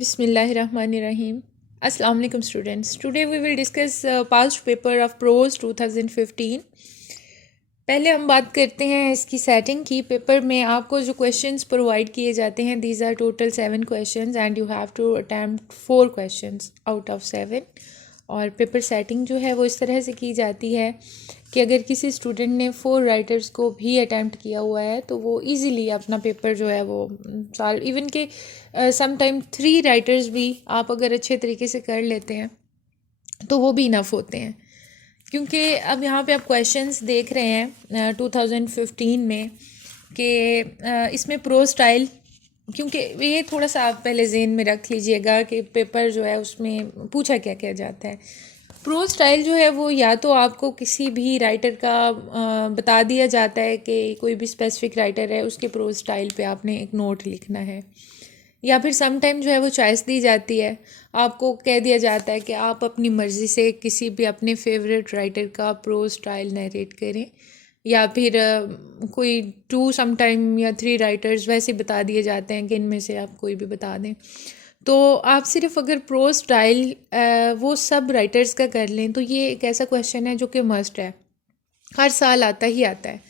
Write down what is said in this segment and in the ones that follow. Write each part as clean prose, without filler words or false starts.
Bismillahirrahmanirrahim. Assalamu alaikum students. Today we will discuss past paper of prose 2015. पहले हम बात करते हैं इसकी सेटिंग की। पेपर में आपको जो क्वेश्चंस प्रोवाइड किए जाते हैं, these are total 7 questions and you have to attempt 4 questions out of 7। और पेपर सेटिंग जो है वो इस तरह से की जाती है कि अगर किसी स्टूडेंट ने 4 राइटर्स को भी अटैम्प्ट किया हुआ है तो वो इजीली अपना पेपर जो है वो साल इवन के समटाइम 3 राइटर्स भी आप अगर अच्छे तरीके से कर लेते हैं तो वो भी इनफ होते हैं। क्योंकि अब यहाँ पे आप क्वेश्चंस देख रहे हैं 2015 में कि इसमें प्रो स्टाइल, क्योंकि ये थोड़ा सा आप पहले ज़हन में रख लीजिएगा कि पेपर जो है उसमें पूछा क्या क्या जाता है। प्रो स्टाइल जो है वो या तो आपको किसी भी राइटर का बता दिया जाता है कि कोई भी स्पेसिफिक राइटर है उसके प्रो स्टाइल पे आपने एक नोट लिखना है, या फिर सम टाइम जो है वो चॉइस दी जाती है, आपको कह दिया जाता है कि आप अपनी मर्ज़ी से किसी भी अपने फेवरेट राइटर का प्रो स्टाइल नरेट करें, या फिर कोई 2 सम टाइम या 3 राइटर्स वैसे बता दिए जाते हैं कि इनमें से आप कोई भी बता दें। तो आप सिर्फ अगर प्रो स्टाइल वो सब राइटर्स का कर लें तो ये एक ऐसा क्वेश्चन है जो कि मस्ट है, हर साल आता ही आता है।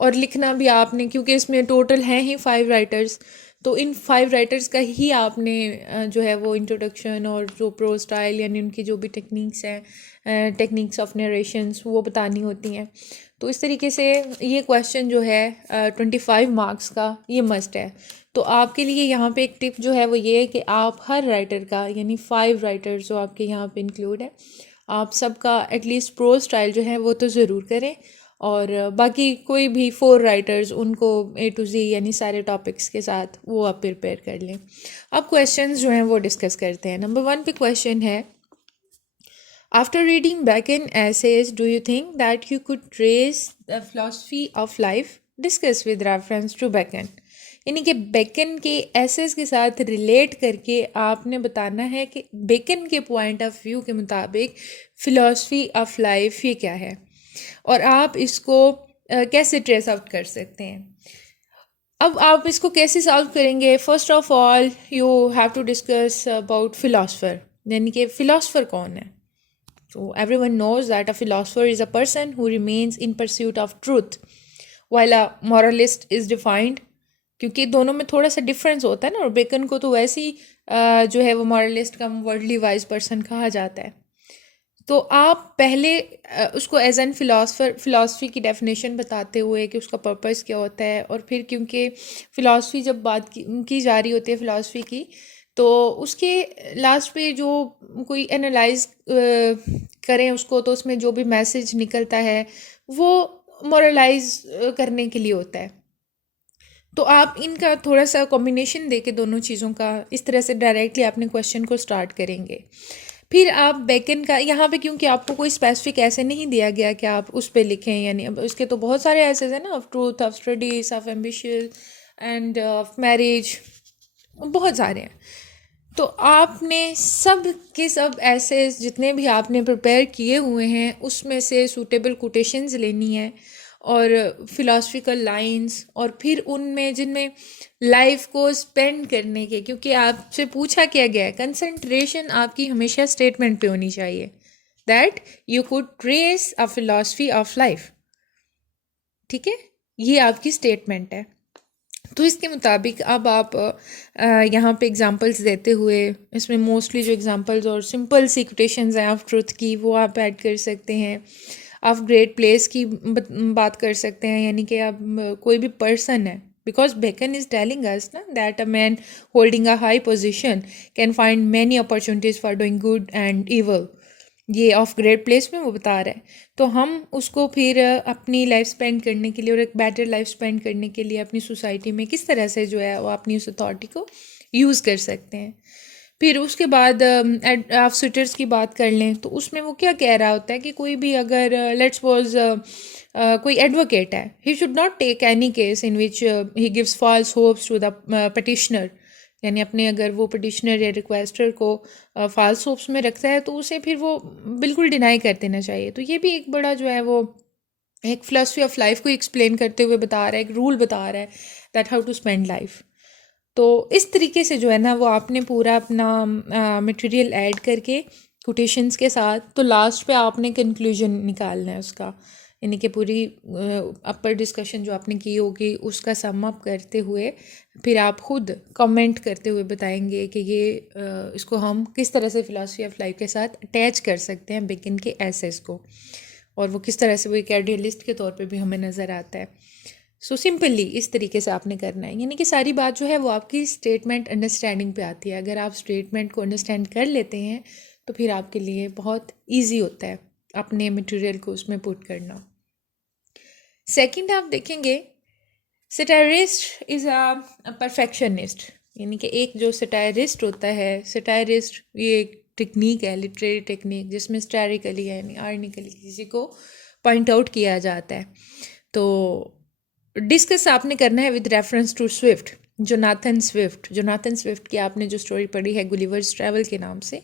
और लिखना भी आपने, क्योंकि इसमें टोटल हैं ही 5 राइटर्स, तो इन 5 राइटर्स का ही आपने जो है वो इंट्रोडक्शन और जो प्रो स्टाइल यानी उनकी जो भी टेक्निक्स हैं, टेक्निक्स ऑफ नरेशंस, वो बतानी होती हैं। तो इस तरीके से ये क्वेश्चन जो है 25 मार्क्स का ये मस्ट है। तो आपके लिए यहाँ पे एक टिप जो है वो ये है कि आप हर राइटर का यानी 5 राइटर्स जो आपके यहाँ पे इंक्लूड है, आप सबका एटलीस्ट प्रो स्टाइल जो है वो तो ज़रूर करें। और बाकी कोई भी 4 राइटर्स उनको A to Z यानी सारे टॉपिक्स के साथ वो आप प्रिपेयर कर लें। अब क्वेश्चंस जो हैं वो डिस्कस करते हैं। नंबर 1 पे क्वेश्चन है, after reading Bacon essays do you think that you could trace the philosophy of life? Discuss with reference to Bacon। यानी कि बेकन के एसेस के साथ रिलेट करके आपने बताना है कि बेकन के पॉइंट ऑफ व्यू के मुताबिक फ़िलॉसफी ऑफ लाइफ ये क्या है और आप इसको कैसे ट्रेस आउट कर सकते हैं। अब आप इसको कैसे सॉल्व करेंगे? First of all you have to discuss about philosopher, यानी कि फ़िलासफ़र कौन है। So everyone knows that a philosopher is a person who remains in pursuit of truth, while a moralist is defined, क्योंकि दोनों में थोड़ा सा डिफरेंस होता है ना। और बेकन को तो वैसे ही जो है वो मॉरलिस्ट का वर्ल्डली वाइज पर्सन कहा जाता है। तो आप पहले उसको एज एन फ़िलासफ़र फ़िलासफ़ी की डेफिनेशन बताते हुए कि उसका पर्पस क्या होता है, और फिर क्योंकि फ़िलासफ़ी जब बात की जा रही होती है फ़िलासफ़ी की, तो उसके लास्ट पे जो कोई एनालाइज करें उसको, तो उसमें जो भी मैसेज निकलता है वो मोरलाइज करने के लिए होता है। तो आप इनका थोड़ा सा कॉम्बिनेशन दे के दोनों चीज़ों का इस तरह से डायरेक्टली अपने क्वेश्चन को स्टार्ट करेंगे। फिर आप बेकन का यहाँ पे, क्योंकि आपको कोई स्पेसिफिक ऐसे नहीं दिया गया कि आप उस पर लिखें, यानी अब उसके तो बहुत सारे ऐसे हैं ना, of truth, of studies, of ambitious end of marriage, बहुत सारे हैं। तो आपने सब के सब ऐसे जितने भी आपने प्रिपेयर किए हुए हैं उसमें से सूटेबल कोटेशंस लेनी है और फिलोसफिकल लाइंस, और फिर उनमें जिनमें लाइफ को स्पेंड करने के, क्योंकि आपसे पूछा क्या गया है, कंसंट्रेशन आपकी हमेशा स्टेटमेंट पे होनी चाहिए that you could trace a philosophy of life. ठीक है, ये आपकी स्टेटमेंट है। तो इसके मुताबिक अब आप यहाँ पे एग्जांपल्स देते हुए, इसमें मोस्टली जो एग्जांपल्स और सिंपल सी कोटेशंस हैं ऑफ ट्रुथ की वो आप ऐड कर सकते हैं। ऑफ ग्रेट प्लेस की बात कर सकते हैं, यानी कि आप कोई भी पर्सन है, because Bacon is telling us ना that a man holding a high position can find many opportunities for doing good and evil, ये ऑफ ग्रेट प्लेस में वो बता रहा है। तो हम उसको फिर अपनी लाइफ स्पेंड करने के लिए और एक बेटर लाइफ स्पेंड करने के लिए अपनी सोसाइटी में किस तरह से जो है वो अपनी उस अथॉरिटी को यूज़ कर सकते हैं। फिर उसके बाद आप स्वेटर्स की बात कर लें तो उसमें वो क्या कह रहा होता है कि कोई भी अगर लेट्स सपोज कोई एडवोकेट है, he should not take any case in which he gives false hopes to the petitioner, यानी अपने अगर वो पटिशनर या रिक्वेस्टर को फॉल्स होप्स में रखता है तो उसे फिर वो बिल्कुल डिनाई कर देना चाहिए। तो ये भी एक बड़ा जो है वो एक फ़िलासफ़ी ऑफ लाइफ को एक्सप्लेन करते हुए बता रहा है, एक रूल बता रहा है that how to spend life. तो इस तरीके से जो है ना वो आपने पूरा अपना मटेरियल ऐड करके कोटेशंस के साथ, तो लास्ट पे आपने कंक्लूजन निकालना है उसका, यानी कि पूरी अपर डिस्कशन जो आपने की होगी उसका सम अप करते हुए फिर आप खुद कमेंट करते हुए बताएंगे कि ये इसको हम किस तरह से फ़िलासफ़ी ऑफ लाइफ के साथ अटैच कर सकते हैं बेकिन के एसेस को, और वो किस तरह से वो एक आइडियलिस्ट के तौर पे भी हमें नज़र आता है। सो सिंपली इस तरीके से आपने करना है, यानी कि सारी बात जो है वो आपकी स्टेटमेंट अंडरस्टैंडिंग पे आती है। अगर आप स्टेटमेंट को अंडरस्टैंड कर लेते हैं तो फिर आपके लिए बहुत ईजी होता है अपने मटेरियल को उसमें पुट करना। सेकंड आप देखेंगे, सटायरिस्ट इज़ अ परफेक्शनिस्ट, यानी कि एक जो सटायरिस्ट होता है, सटायरिस्ट ये एक टेक्निक है, लिटरेरी टेक्निक, जिसमें स्टैरिकली यानी आर्निकली किसी को पॉइंट आउट किया जाता है। तो डिस्कस आपने करना है with reference to Swift, Jonathan Swift की आपने जो स्टोरी पढ़ी है गुलिवर्स ट्रैवल के नाम से,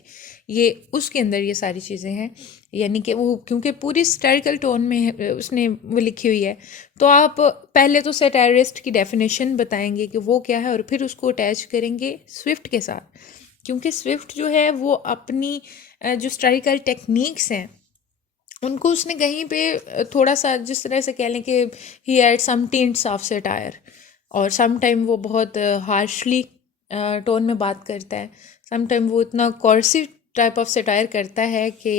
ये उसके अंदर ये सारी चीज़ें हैं, यानी कि वो क्योंकि पूरी स्टैरिकल टोन में उसने वो लिखी हुई है। तो आप पहले तो सटायरिस्ट की डेफिनेशन बताएंगे कि वो क्या है, और फिर उसको अटैच करेंगे स्विफ्ट के साथ, क्योंकि स्विफ्ट जो है वो अपनी जो स्टैरिकल टेक्निक्स हैं उनको उसने कहीं पे थोड़ा सा जिस तरह से कह लें कि he had some tints of satire, और सम टाइम वो बहुत हार्शली टोन में बात करता है, सम टाइम वो इतना कॉर्सिव टाइप ऑफ सटायर करता है कि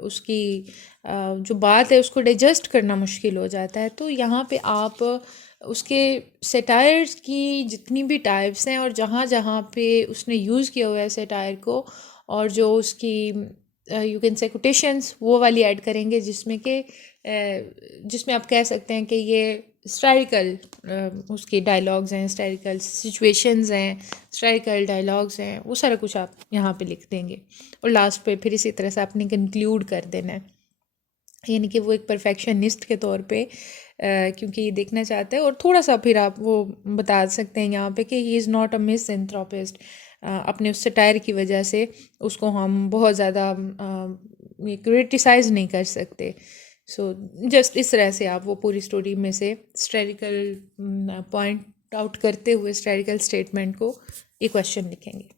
उसकी जो बात है उसको डाइजेस्ट करना मुश्किल हो जाता है। तो यहाँ पे आप उसके सटायर्स की जितनी भी टाइप्स हैं और जहाँ जहाँ पे उसने यूज़ किया हुआ है सटायर को, और जो उसकी यू कैन से कोटेशंस वो वाली ऐड करेंगे, जिसमें आप कह सकते हैं कि ये स्टैरिकल उसके डायलॉग्स हैं, स्टैरिकल सिचुएशंस हैं, स्टैरिकल डायलॉग्स हैं, वो सारा कुछ आप यहाँ पे लिख देंगे, और लास्ट पे फिर इसी तरह से आपने कंक्लूड कर देना है, यानी कि वो एक परफेक्शनिस्ट के तौर पे क्योंकि ये देखना चाहते हैं। और थोड़ा सा फिर आप वो बता सकते हैं यहाँ पे कि he is not a misanthropist, अपने उस सटायर की वजह से उसको हम बहुत ज़्यादा क्रिटिसाइज़ नहीं कर सकते। सो जस्ट इस तरह से आप वो पूरी स्टोरी में से स्टैरिकल पॉइंट आउट करते हुए स्टैरिकल स्टेटमेंट को ये क्वेश्चन लिखेंगे।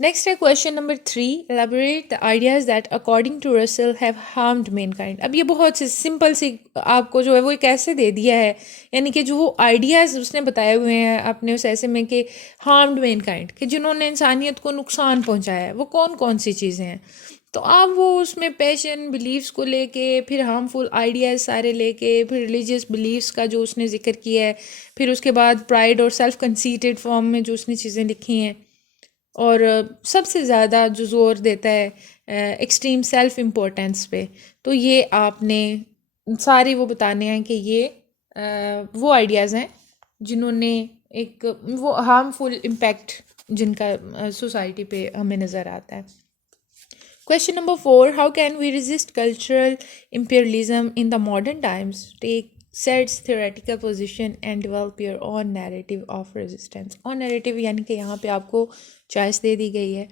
नेक्स्ट है question number 3, elaborate the ideas that according to Russell have harmed mankind. अब ये बहुत सी सिंपल सी आपको जो है वो एक ऐसे दे दिया है, यानी कि जो वो आइडियाज़ उसने बताए हुए हैं अपने उस ऐसे में कि हार्म्ड मैनकाइंड, कि जिन्होंने इंसानियत को नुकसान पहुंचाया है, वो कौन कौन सी चीज़ें हैं। तो आप वो उसमें पैशन बिलीव्स को लेके, फिर हार्मफुल आइडियाज़ सारे लेके, फिर रिलीजियस बिलीव्स का जो उसने जिक्र किया है, फिर उसके बाद प्राइड और सेल्फ कंसीटेड फॉर्म में जो उसने चीज़ें लिखी हैं, और सबसे ज़्यादा जो ज़ोर देता है एक्सट्रीम सेल्फ इम्पोर्टेंस पे। तो ये आपने सारे वो बताने हैं कि ये वो आइडियाज़ हैं जिन्होंने एक वो हार्मफुल इम्पैक्ट जिनका सोसाइटी पे हमें नज़र आता है। Question number 4, how can we resist cultural imperialism in the modern times? Take sets theoretical position and develop your own narrative of resistance. और narrative यानी कि यहाँ पे आपको चॉइस दे दी गई है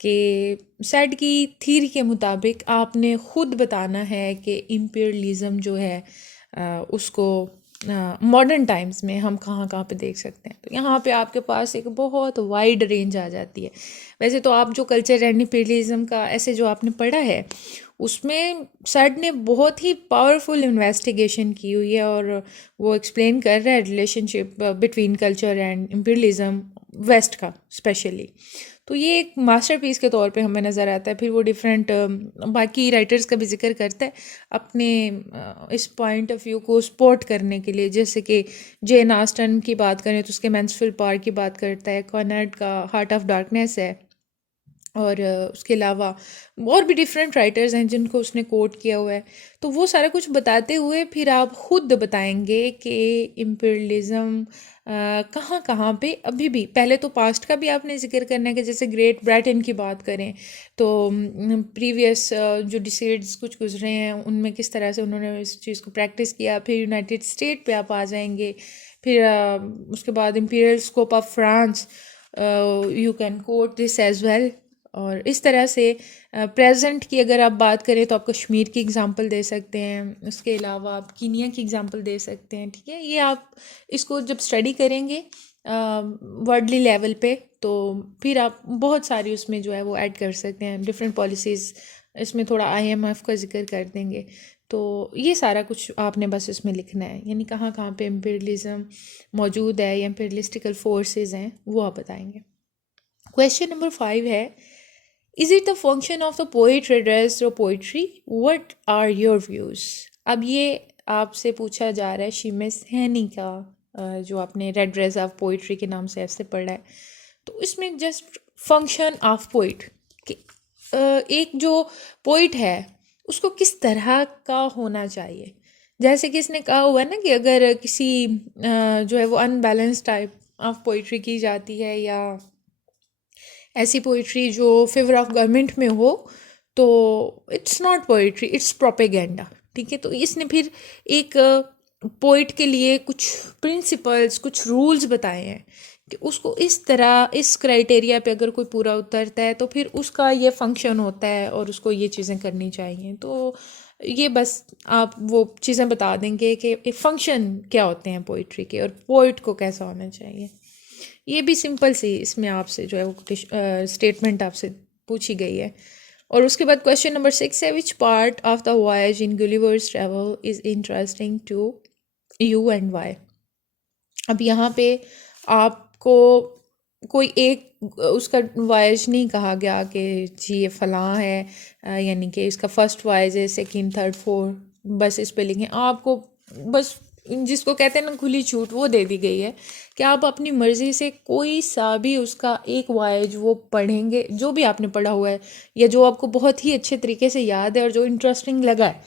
कि सेट की थीरी के मुताबिक आपने खुद बताना है कि इम्पीरियलिज़म जो है उसको मॉडर्न टाइम्स में हम कहाँ कहाँ पे देख सकते हैं। तो यहाँ पे आपके पास एक बहुत वाइड रेंज आ जाती है। वैसे तो आप जो कल्चर एंड इम्पीरियलिज्म का ऐसे जो आपने पढ़ा है उसमें सैड ने बहुत ही पावरफुल इन्वेस्टिगेशन की हुई है, और वो एक्सप्लेन कर रहा है relationship between culture and imperialism west का स्पेशली। तो ये एक मास्टरपीस के तौर पे हमें नज़र आता है। फिर वो डिफरेंट बाकी राइटर्स का भी जिक्र करता है अपने इस पॉइंट ऑफ व्यू को सपोर्ट करने के लिए, जैसे कि जेन ऑस्टन की बात करें तो उसके मैंसफील्ड पार्क की बात करता है, कॉनर्ड का हार्ट ऑफ डार्कनेस है, और उसके अलावा और भी डिफरेंट राइटर्स हैं जिनको उसने कोट किया हुआ है। तो वो सारा कुछ बताते हुए फिर आप खुद बताएंगे कि इम्पीरियलिज्म कहाँ कहाँ पे अभी भी, पहले तो पास्ट का भी आपने जिक्र करना है कि जैसे ग्रेट ब्रिटेन की बात करें तो प्रीवियस जो डिसीड्स कुछ गुजरे हैं उनमें किस तरह से उन्होंने इस चीज़ को प्रैक्टिस किया। फिर यूनाइटेड स्टेट पे आप आ जाएंगे, फिर उसके बाद imperial scope of France, you can quote this as well. और इस तरह से प्रेजेंट की अगर आप बात करें तो आप कश्मीर की एग्ज़ाम्पल दे सकते हैं, उसके अलावा आप कीनिया की एग्ज़ाम्पल दे सकते हैं। ठीक है, ये आप इसको जब स्टडी करेंगे वर्डली लेवल पे, तो फिर आप बहुत सारी उसमें जो है वो ऐड कर सकते हैं, डिफरेंट पॉलिसीज़। इसमें थोड़ा आईएमएफ का जिक्र कर देंगे। तो ये सारा कुछ आपने बस इसमें लिखना है, यानी कहाँ कहाँ पे इम्पीरियलिज्म मौजूद है या इम्पीरियलिस्टिकल फोर्सेस हैं वो आप बताएंगे। क्वेश्चन नंबर 5 है, is it the function of the poet redress your poetry, what are your views. अब ये आपसे पूछा जा रहा है शिमिस हैनी का, जो आपने redress ऑफ पोइट्री के नाम से ऐसे पढ़ा है। तो इसमें जस्ट फंक्शन ऑफ पोइट कि एक जो पोइट है उसको किस तरह का होना चाहिए। जैसे कि इसने कहा हुआ है ना कि अगर किसी जो है वो अनबैलेंस टाइप ऑफ पोइट्री की जाती है या ऐसी पोइट्री जो फेवर ऑफ गवर्नमेंट में हो, तो it's not poetry, it's propaganda. ठीक है, तो इसने फिर एक पोइट के लिए कुछ प्रिंसिपल्स, कुछ रूल्स बताए हैं कि उसको इस तरह, इस क्राइटेरिया पे अगर कोई पूरा उतरता है तो फिर उसका ये फंक्शन होता है और उसको ये चीज़ें करनी चाहिए। तो ये बस आप वो चीज़ें बता देंगे कि फंक्शन क्या होते हैं पोइट्री के और पोइट को कैसा होना चाहिए। ये भी सिंपल सी इसमें आपसे जो है वो स्टेटमेंट आपसे पूछी गई है। और उसके बाद क्वेश्चन नंबर 6 है, which part of the voyage in Gulliver's travel is interesting to you and why. अब यहाँ पे आपको कोई एक उसका वॉयज नहीं कहा गया कि जी ये फ़लाँ है, यानी कि इसका फर्स्ट वॉयज है, सेकंड, थर्ड, फोर्थ, बस इस पे लिखें। आपको बस जिसको कहते हैं ना खुली छूट वो दे दी गई है कि आप अपनी मर्ज़ी से कोई सा भी उसका एक वॉयज वो पढ़ेंगे, जो भी आपने पढ़ा हुआ है या जो आपको बहुत ही अच्छे तरीके से याद है और जो इंटरेस्टिंग लगा है,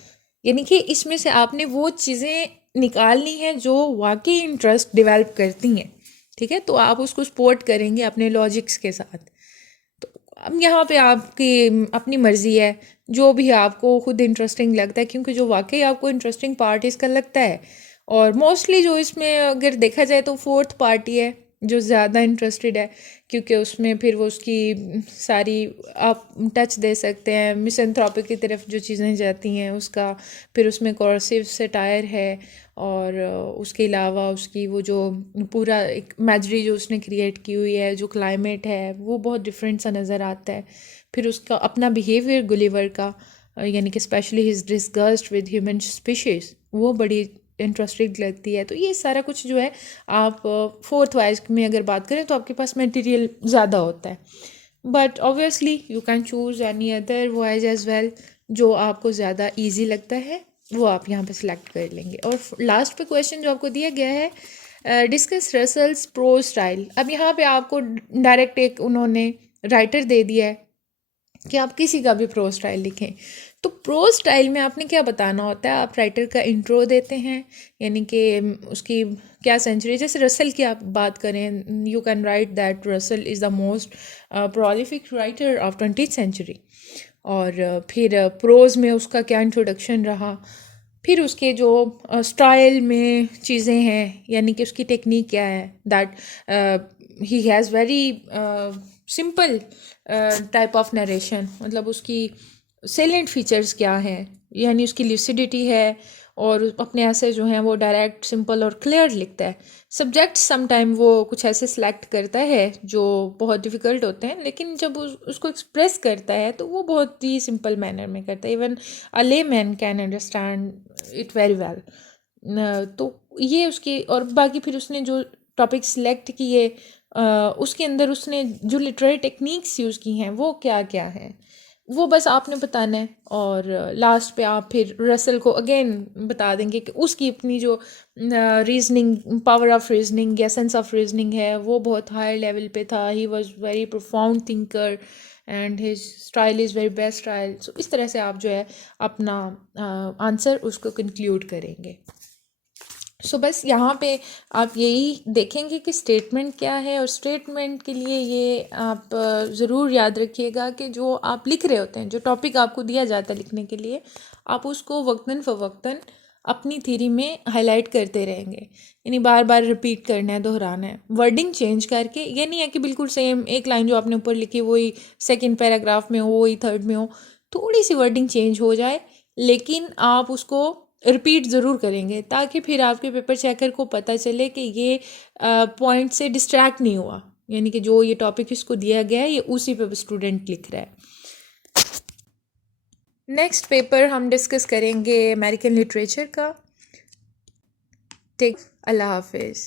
यानी कि इसमें से आपने वो चीज़ें निकालनी है जो वाकई इंटरेस्ट डेवलप करती हैं। ठीक है, तो आप उसको सपोर्ट करेंगे अपने लॉजिक्स के साथ। तो अब यहाँ पे आपकी अपनी मर्ज़ी है, जो भी आपको खुद इंटरेस्टिंग लगता है, क्योंकि जो वाकई आपको इंटरेस्टिंग पार्ट इसका लगता है, और मोस्टली जो इसमें अगर देखा जाए तो फोर्थ पार्टी है जो ज़्यादा इंटरेस्टेड है, क्योंकि उसमें फिर वो उसकी सारी आप टच दे सकते हैं मिसएंथ्रोपी की तरफ जो चीज़ें जाती हैं उसका, फिर उसमें कॉर्सिव सेटायर है, और उसके अलावा उसकी वो जो पूरा एक इमेजरी जो उसने क्रिएट की हुई है, जो क्लाइमेट है वो बहुत डिफरेंट सा नज़र आता है। फिर उसका अपना बिहेवियर गुलिवर का, यानी कि specially his disgust with human species, वो बड़ी इंटरेस्टिंग लगती है। तो ये सारा कुछ जो है आप फोर्थ वॉयज में अगर बात करें तो आपके पास मटेरियल ज़्यादा होता है, but obviously you can choose any other voyage as well, जो आपको ज़्यादा ईजी लगता है वो आप यहाँ पे सिलेक्ट कर लेंगे। और लास्ट पे क्वेश्चन जो आपको दिया गया है, डिस्कस रसल्स प्रोज स्टाइल। अब यहाँ पे आपको डायरेक्ट एक उन्होंने राइटर दे दिया है कि आप किसी का भी प्रोज स्टाइल लिखें। तो प्रोज स्टाइल में आपने क्या बताना होता है, आप राइटर का इंट्रो देते हैं, यानी कि उसकी क्या सेंचुरी, जैसे रसल की आप बात करें, you can write that Russell is the most prolific writer of 20th century. और फिर प्रोज में उसका क्या इंट्रोडक्शन रहा, फिर उसके जो स्टाइल में चीज़ें हैं, यानी कि उसकी टेक्निक क्या है, that he has very simple type of narration, मतलब उसकी सेलेंट फीचर्स क्या हैं, यानी उसकी लुसिडिटी है, और अपने ऐसे जो हैं वो डायरेक्ट, सिंपल और क्लियर लिखता है। सब्जेक्ट समटाइम वो कुछ ऐसे सेलेक्ट करता है जो बहुत डिफ़िकल्ट होते हैं, लेकिन जब उसको एक्सप्रेस करता है तो वो बहुत ही सिंपल मैनर में करता है, इवन अ ले man can understand it very well. तो ये उसकी, और बाकी फिर उसने जो टॉपिक सिलेक्ट किए उसके अंदर उसने जो लिटरेरी टेक्निक्स यूज़ की हैं वो क्या क्या हैं, वो बस आपने बताना है। और लास्ट पे आप फिर रसल को अगेन बता देंगे कि उसकी अपनी जो रीजनिंग, पावर ऑफ रीजनिंग या सेंस ऑफ रीजनिंग है वो बहुत हाई लेवल पे था, he was very profound thinker and his style is very best style. So इस तरह से आप जो है अपना आंसर उसको कंक्लूड करेंगे। सो बस यहाँ पे आप यही देखेंगे कि स्टेटमेंट क्या है, और स्टेटमेंट के लिए ये आप ज़रूर याद रखिएगा कि जो आप लिख रहे होते हैं, जो टॉपिक आपको दिया जाता है लिखने के लिए, आप उसको वक्तन फ़वक्तन अपनी थ्योरी में हाईलाइट करते रहेंगे, यानी बार बार रिपीट करना है, दोहराना है, वर्डिंग चेंज करके। ये नहीं है कि बिल्कुल सेम एक लाइन जो आपने ऊपर लिखी वही सेकेंड पैराग्राफ में हो, वही थर्ड में हो, थोड़ी सी वर्डिंग चेंज हो जाए, लेकिन आप उसको रिपीट ज़रूर करेंगे, ताकि फिर आपके पेपर चेकर को पता चले कि ये पॉइंट से डिस्ट्रैक्ट नहीं हुआ, यानी कि जो ये टॉपिक इसको दिया गया है ये उसी पे स्टूडेंट लिख रहा है। नेक्स्ट पेपर हम डिस्कस करेंगे अमेरिकन लिटरेचर का। टेक, अल्लाह हाफिज़।